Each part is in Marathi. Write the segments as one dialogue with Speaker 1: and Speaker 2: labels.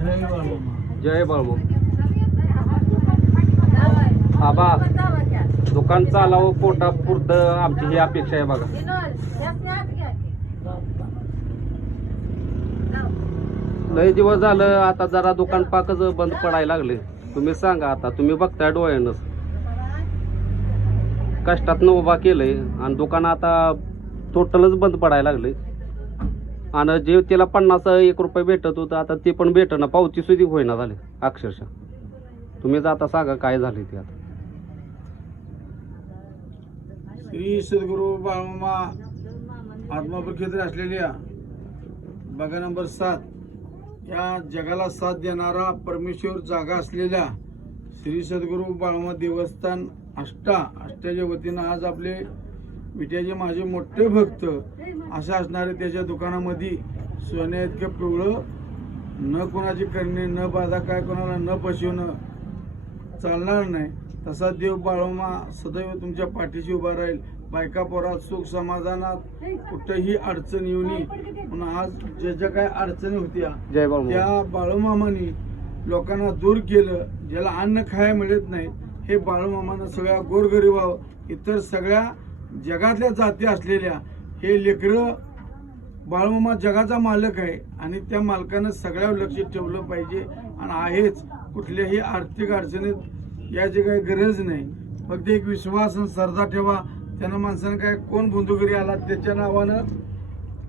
Speaker 1: जय बाळू आबा दुकान चालावं कोटापुरतं आमची ही अपेक्षा आहे बघा. लय दिवस झालं आता जरा दुकान पाकच बंद पडायला लागले. तुम्ही सांगा आता तुम्ही बघताय डोळ्यानंच. कष्टातनं उभा केलंय आणि दुकान आता टोटलच बंद पडायला लागले. आणि जे त्याला पन्नास एक रुपये भेटत होतं आता ते पण भेटणं पावती सुधी होईना झाले अक्षरशः. तुम्हीच आता सांगा काय झाले ते आता.
Speaker 2: श्री सद्गुरू बाळमामा आत्माप्रखेत्र असलेल्या बघा नंबर सात. या जगाला साथ देणारा परमेश्वर जागा असलेल्या श्री सद्गुरू बाळमा देवस्थान अष्टा अष्टाच्या वतीनं आज आपले विट्याचे माझे मोठे भक्त असे असणारे त्याच्या दुकानामध्ये सोन्या इतकं पिवळं न कोणाची करणे न बाधा काय कोणाला न फसवणं चालणार नाही. तसा देव बाळोमा सदैव तुमच्या पाठीशी उभा राहील. बायका पोरात सुख समाधानात कुठंही अडचण येऊ नये. म्हणून आज ज्या ज्या काय अडचणी होत्या त्या बाळूमामानी लोकांना दूर केलं ज्याला अन्न खायला मिळत नाही हे बाळूमामानं सगळ्या गोरगरिबावर इतर सगळ्या जगातल्या जाती असलेल्या हे लेकरं बाळमामा जगाचा मालक आहे आणि त्या मालकानं सगळ्यावर लक्ष ठेवलं पाहिजे आणि आहेच. कुठल्याही आर्थिक अडचणीत याची काही गरज नाही. फक्त एक विश्वास आणि श्रद्धा ठेवा. त्यांना माणसानं काय कोण बंधुगिरी आला त्याच्या नावानं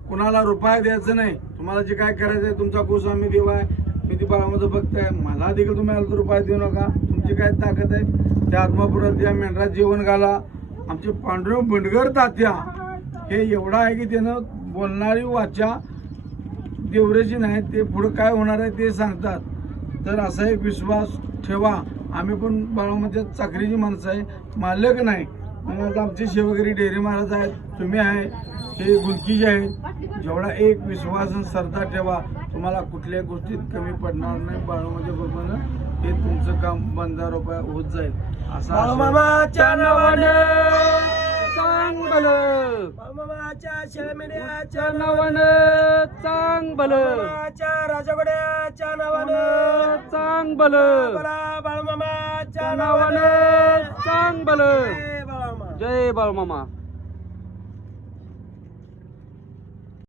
Speaker 2: कुणाला रुपया द्यायचं नाही. तुम्हाला जे काय करायचं आहे तुमचा गोस्वामी देव आहे. मी ती बाळामध्ये बघताय. मला देखील तुम्ही आला तर रुपया देऊ नका. तुमची काय ताकद आहे? त्या आत्मापुरात द्या मेंढरात जेवण घाला. आमचे पांडुरंग बंडगर तात्या. हे एवढं आहे की त्यानं बोलणारी वाचा देवरेची नाही ते पुढं काय होणार आहे ते सांगतात. तर असा एक विश्वास ठेवा. आम्ही पण बाळामध्ये चाकरीची माणसं आहे. मालक नाही. आता आमचे शेवगिरी डेअरी महाराज आहेत. तुम्ही आहे. हे गुलकीजी आहेत. जेवढा एक विश्वास आणि श्रद्धा ठेवा. तुम्हाला कुठल्याही गोष्टीत कमी पडणार नाही. बाळूमाच्या बरोबर हे तुमचं काम पंधरा होत जाईल. असं
Speaker 3: शेळमेड्याच्या
Speaker 1: च्या नावानं चांगलं
Speaker 3: बाळूमामाच्या राजवाड्याच्या नावानं
Speaker 1: चांगलं
Speaker 3: बोला. बाळूमामाच्या
Speaker 1: नावानं.
Speaker 3: जय बाळूमामा.
Speaker 1: जय बाळमामा.